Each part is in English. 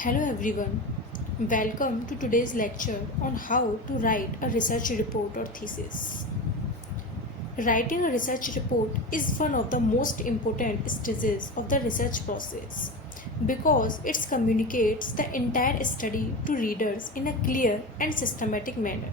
Hello everyone, welcome to today's lecture on how to write a research report or thesis. Writing a research report is one of the most important stages of the research process because it communicates the entire study to readers in a clear and systematic manner.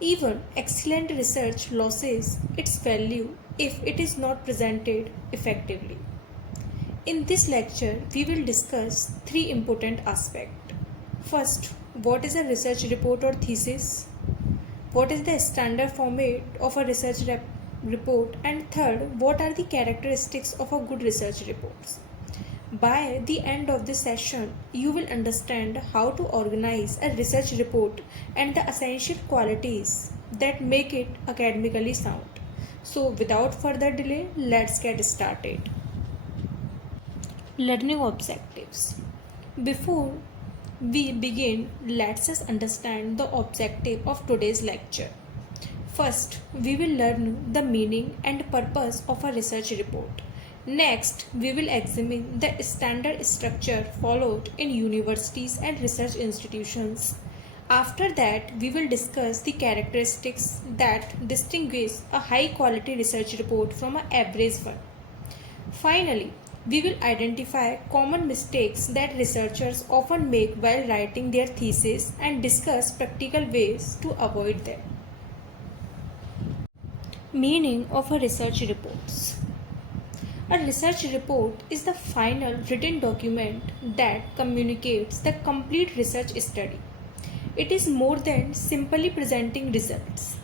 Even excellent research loses its value if it is not presented effectively. In this lecture, we will discuss three important aspects. First, what is a research report or thesis? What is the standard format of a research report? And third, what are the characteristics of a good research report? By the end of this session, you will understand how to organize a research report and the essential qualities that make it academically sound. So, without further delay, let's get started. Learning objectives. Before we begin, let's just understand the objective of today's lecture. First, we will learn the meaning and purpose of a research report. Next, we will examine the standard structure followed in universities and research institutions. After that, we will discuss the characteristics that distinguish a high quality research report from an average one. Finally, we will identify common mistakes that researchers often make while writing their thesis and discuss practical ways to avoid them. Meaning of a research report. A research report is the final written document that communicates the complete research study. It is more than simply presenting results.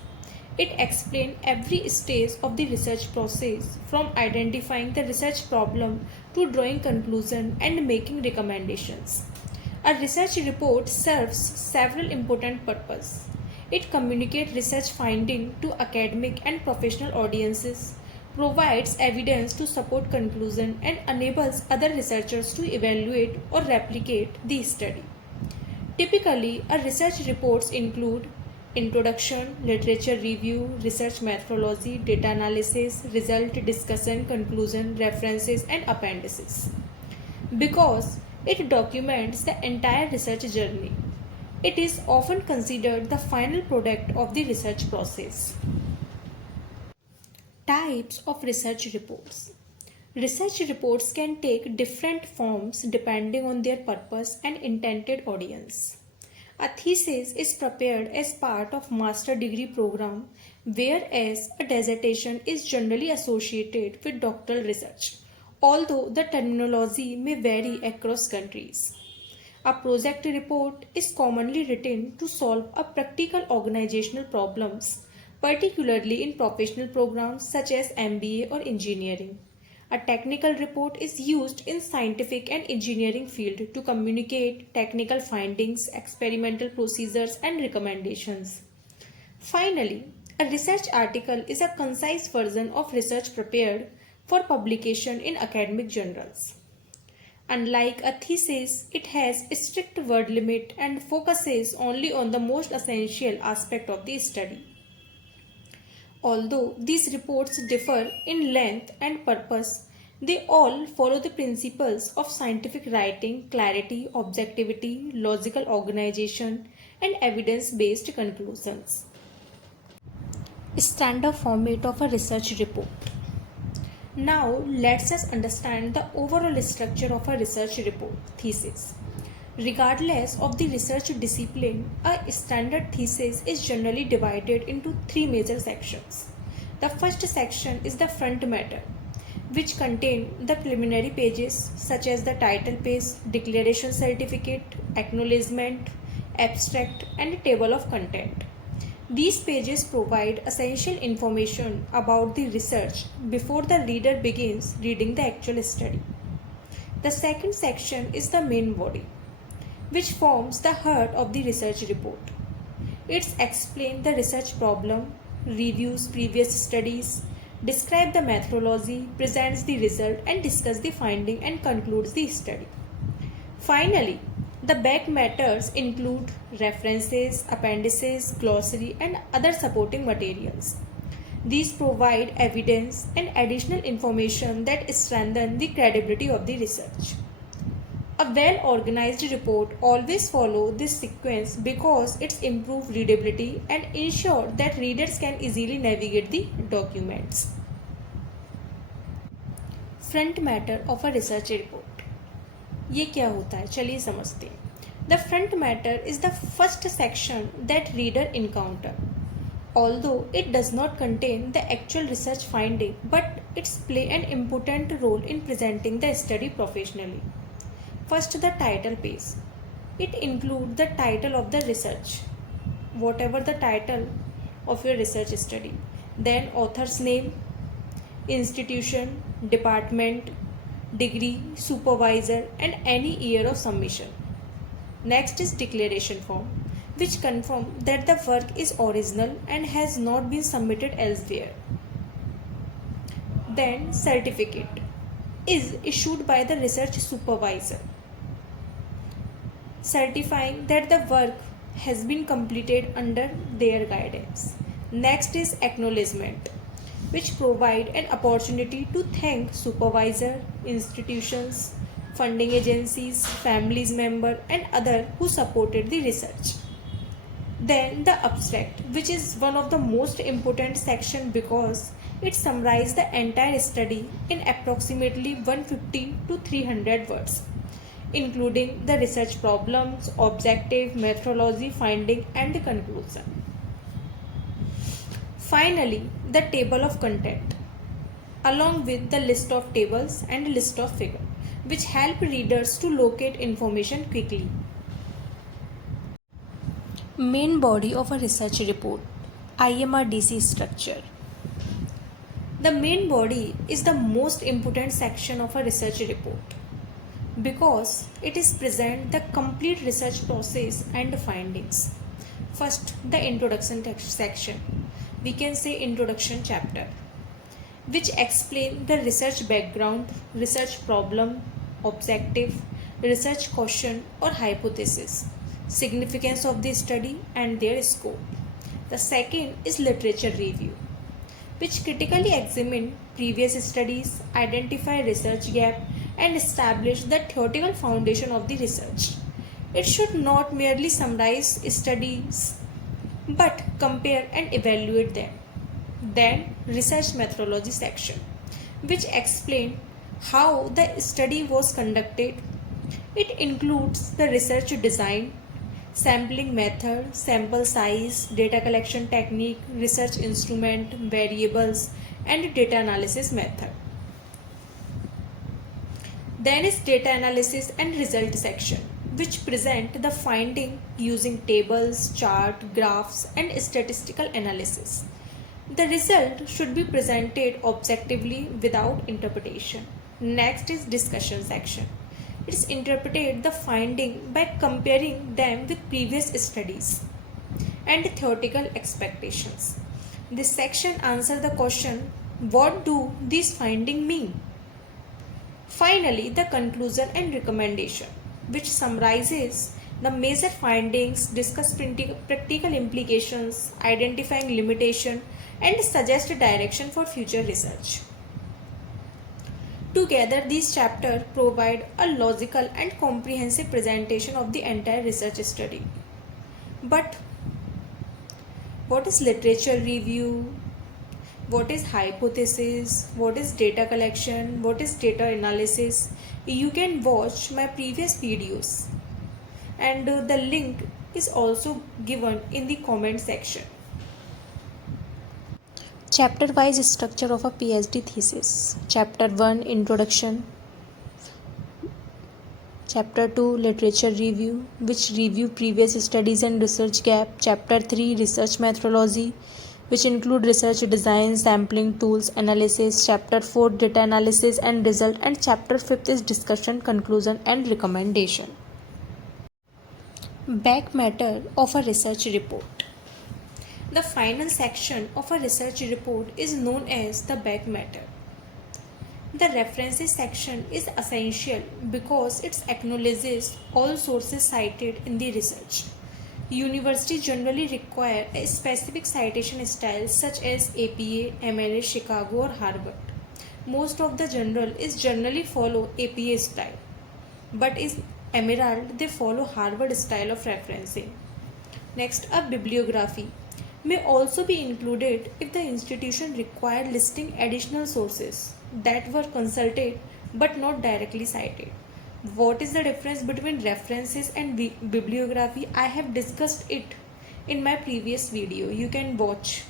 It explains every stage of the research process from identifying the research problem to drawing conclusion and making recommendations. A research report serves several important purposes. It communicates research findings to academic and professional audiences, provides evidence to support conclusion, and enables other researchers to evaluate or replicate the study. Typically, a research reports include introduction, literature review, research methodology, data analysis, result discussion, conclusion, references, and appendices. Because it documents the entire research journey, it is often considered the final product of the research process. Types of research reports. Research reports can take different forms depending on their purpose and intended audience. A thesis is prepared as part of master degree program, whereas a dissertation is generally associated with doctoral research, although the terminology may vary across countries. A project report is commonly written to solve a practical organizational problems, particularly in professional programs such as MBA or engineering. A technical report is used in scientific and engineering field to communicate technical findings, experimental procedures, and recommendations. Finally, a research article is a concise version of research prepared for publication in academic journals. Unlike a thesis, it has a strict word limit and focuses only on the most essential aspect of the study. Although these reports differ in length and purpose, they all follow the principles of scientific writing, clarity, objectivity, logical organization, and evidence-based conclusions. Standard format of a research report. Now, let's us understand the overall structure of a research report thesis. Regardless of the research discipline, a standard thesis is generally divided into three major sections. The first section is the front matter, which contain the preliminary pages such as the title page, declaration certificate, acknowledgement, abstract, and table of content. These pages provide essential information about the research before the reader begins reading the actual study. The second section is the main body, which forms the heart of the research report. It explains the research problem, reviews previous studies, describes the methodology, presents the result, and discusses the finding and concludes the study. Finally, the back matters include references, appendices, glossary, and other supporting materials. These provide evidence and additional information that strengthen the credibility of the research. A well-organized report always follows this sequence because it's improve readability and ensure that readers can easily navigate the documents. Front matter of a research report. ये क्या होता है, चलिए समझते हैं. The front matter is the first section that reader encounter. Although it does not contain the actual research finding, but it play an important role in presenting the study professionally. First, the title page. It includes the title of the research, whatever the title of your research study. Then author's name, institution, department, degree, supervisor, and any year of submission. Next is declaration form, which confirm that the work is original and has not been submitted elsewhere. Then certificate is issued by the research supervisor, certifying that the work has been completed under their guidance. Next is acknowledgement, which provide an opportunity to thank supervisor, institutions, funding agencies, families member, and other who supported the research. Then the abstract, which is one of the most important section because it summarizes the entire study in approximately 150 to 300 words, including the research problems, objective, methodology, finding, and the conclusion. Finally, the table of content, along with the list of tables and list of figures, which help readers to locate information quickly. Main body of a research report, IMRDC structure. The main body is the most important section of a research report because it is present the complete research process and findings. First, the introduction section. We can say introduction chapter, which explain the research background, research problem, objective, research question or hypothesis, significance of the study and their scope. The second is literature review, which critically examine previous studies, identify research gap, and establish the theoretical foundation of the research. It should not merely summarize studies, but compare and evaluate them. Then, research methodology section, which explain how the study was conducted. It includes the research design, sampling method, sample size, data collection technique, research instrument, variables, and data analysis method. Then is data analysis and result section, which present the finding using tables, chart, graphs, and statistical analysis. The result should be presented objectively without interpretation. Next is discussion section. It is interpreted the finding by comparing them with previous studies and theoretical expectations. This section answers the question, what do these findings mean? Finally, the conclusion and recommendation, which summarizes the major findings, discuss practical implications, identifying limitation, and suggest a direction for future research. Together, these chapters provide a logical and comprehensive presentation of the entire research study. But what is literature review? What is hypothesis? What is data collection? What is data analysis? You can watch my previous videos, and the link is also given in the comment section. Chapter wise structure of a PhD thesis. Chapter 1 Introduction. Chapter 2 Literature review, which review previous studies and research gap. Chapter 3 Research methodology, which include research design, sampling tools, analysis. Chapter 4 Data analysis and result, and Chapter 5 is discussion, conclusion, and recommendation. Back matter of a research report. The final section of a research report is known as the back matter. The references section is essential because it acknowledges all sources cited in the research. Universities generally require a specific citation style such as APA, MLA, Chicago, or Harvard. Most of the journals generally follow APA style. but in Emerald they follow Harvard style of referencing. Next, a bibliography may also be included if the institution required listing additional sources that were consulted but not directly cited. What is the difference between references and bibliography? I have discussed it in my previous video. You can watch.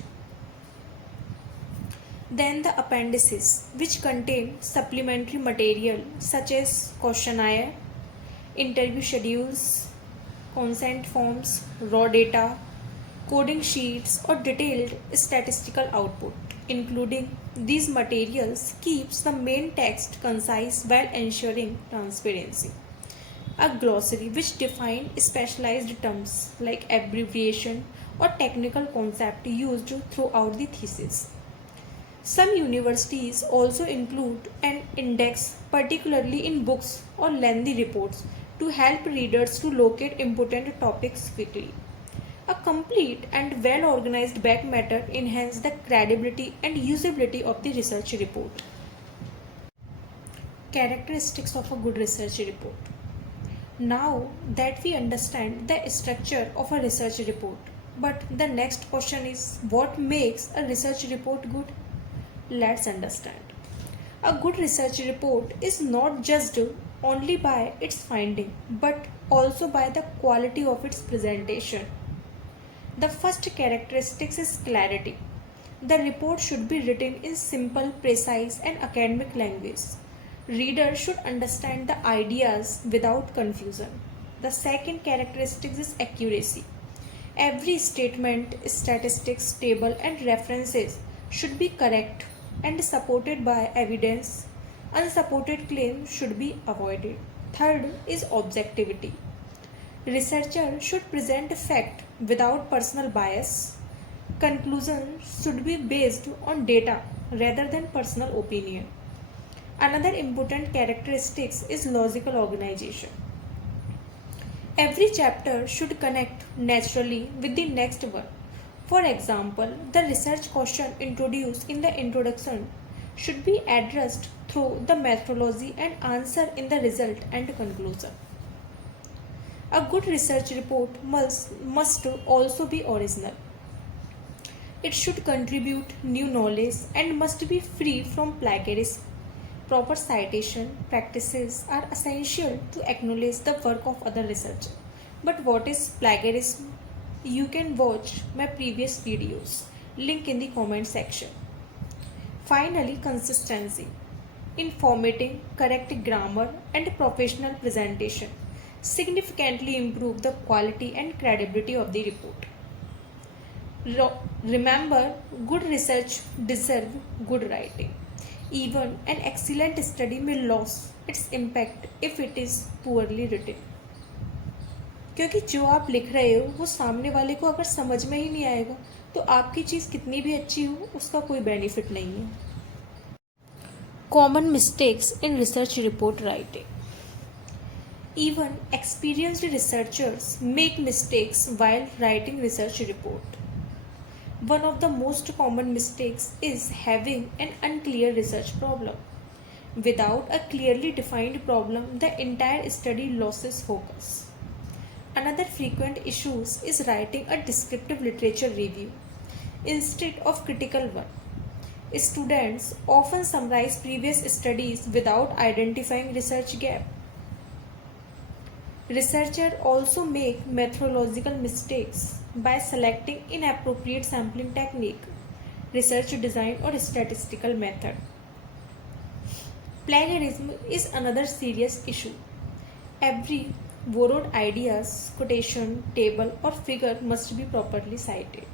Then the appendices, which contain supplementary material such as questionnaire, interview schedules, consent forms, raw data, coding sheets, or detailed statistical output. Including these materials keeps the main text concise while ensuring transparency. A glossary which defines specialized terms like abbreviation or technical concept used throughout the thesis. Some universities also include an index, particularly in books or lengthy reports, to help readers to locate important topics quickly. A complete and well-organized back matter enhances the credibility and usability of the research report. Characteristics of a good research report. Now that we understand the structure of a research report, but the next question is, what makes a research report good? Let's understand. A good research report is not judged only by its finding, but also by the quality of its presentation. The first characteristic is clarity. The report should be written in simple, precise, and academic language. Readers should understand the ideas without confusion. The second characteristic is accuracy. Every statement, statistics, table, and references should be correct and supported by evidence. Unsupported claims should be avoided. Third is objectivity. Researchers should present fact without personal bias. Conclusions should be based on data rather than personal opinion. Another important characteristic is logical organization. Every chapter should connect naturally with the next one. For example, the research question introduced in the introduction should be addressed through the methodology and answer in the result and conclusion. A good research report must also be original. It should contribute new knowledge and must be free from plagiarism. Proper citation practices are essential to acknowledge the work of other researchers. But what is plagiarism? You can watch my previous videos, link in the comment section. Finally, consistency. In formatting, correct grammar and professional presentation significantly improve the quality and credibility of the report. Remember, good research deserves good writing. Even an excellent study may lose its impact if it is poorly written. क्योंकि जो आप लिख रहे हो वो सामने वाले को अगर समझ में ही नहीं आएगा तो आपकी चीज़ कितनी भी अच्छी हो उसका कोई बेनिफिट नहीं है. Common mistakes in research report writing. Even experienced researchers make mistakes while writing research report. One of the most common mistakes is having an unclear research problem. Without a clearly defined problem, the entire study loses focus. Another frequent issue is writing a descriptive literature review instead of critical one. Students often summarize previous studies without identifying research gap. Researchers also make methodological mistakes by selecting inappropriate sampling technique, research design, or statistical method. Plagiarism is another serious issue. Every borrowed ideas, quotation, table, or figure must be properly cited.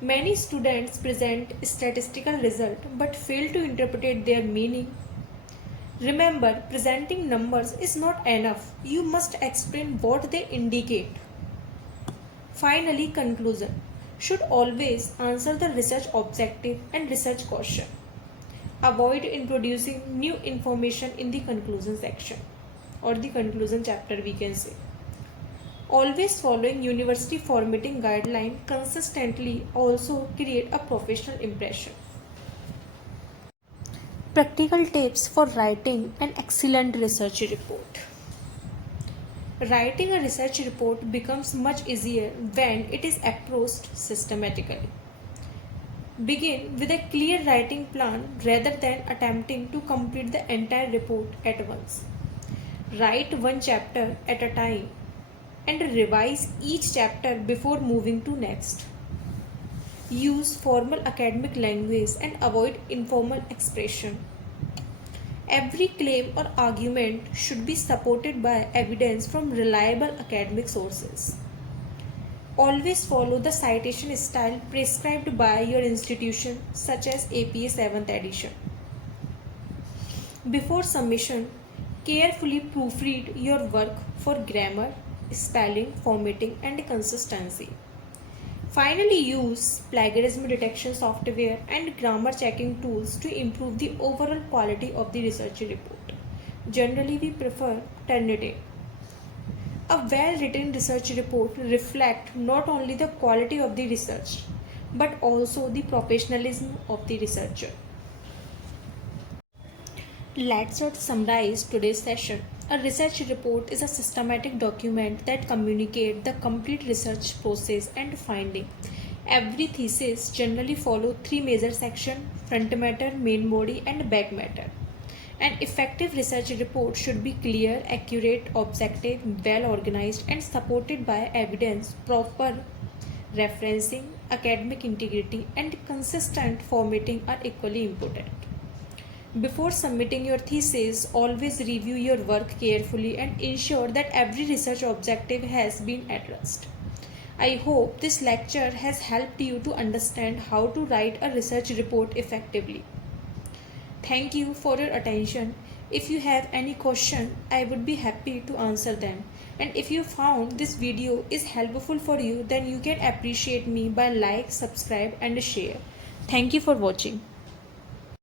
Many students present statistical results but fail to interpret their meaning. Remember, presenting numbers is not enough. You must explain what they indicate. Finally, conclusion should always answer the research objective and research question. Avoid introducing new information in the conclusion section or the conclusion chapter, we can say. Always following university formatting guideline consistently also create a professional impression. Practical tips for writing an excellent research report. Writing a research report becomes much easier when it is approached systematically. Begin with a clear writing plan rather than attempting to complete the entire report at once. Write one chapter at a time and revise each chapter before moving to next. Use formal academic language and avoid informal expression. Every claim or argument should be supported by evidence from reliable academic sources. Always follow the citation style prescribed by your institution, such as APA 7th edition. Before submission, carefully proofread your work for grammar, spelling, formatting, and consistency. Finally, use plagiarism detection software and grammar checking tools to improve the overall quality of the research report. Generally, we prefer Turnitin. A well-written research report reflects not only the quality of the research, but also the professionalism of the researcher. Let's summarize today's session. A research report is a systematic document that communicates the complete research process and finding. Every thesis generally follows three major sections: front matter, main body, and back matter. An effective research report should be clear, accurate, objective, well organized, and supported by evidence. Proper referencing, academic integrity, and consistent formatting are equally important. Before submitting your thesis, always review your work carefully and ensure that every research objective has been addressed. I hope this lecture has helped you to understand how to write a research report effectively. Thank you for your attention. If you have any question, I would be happy to answer them. And if you found this video is helpful for you, then you can appreciate me by like, subscribe, and share. Thank you for watching.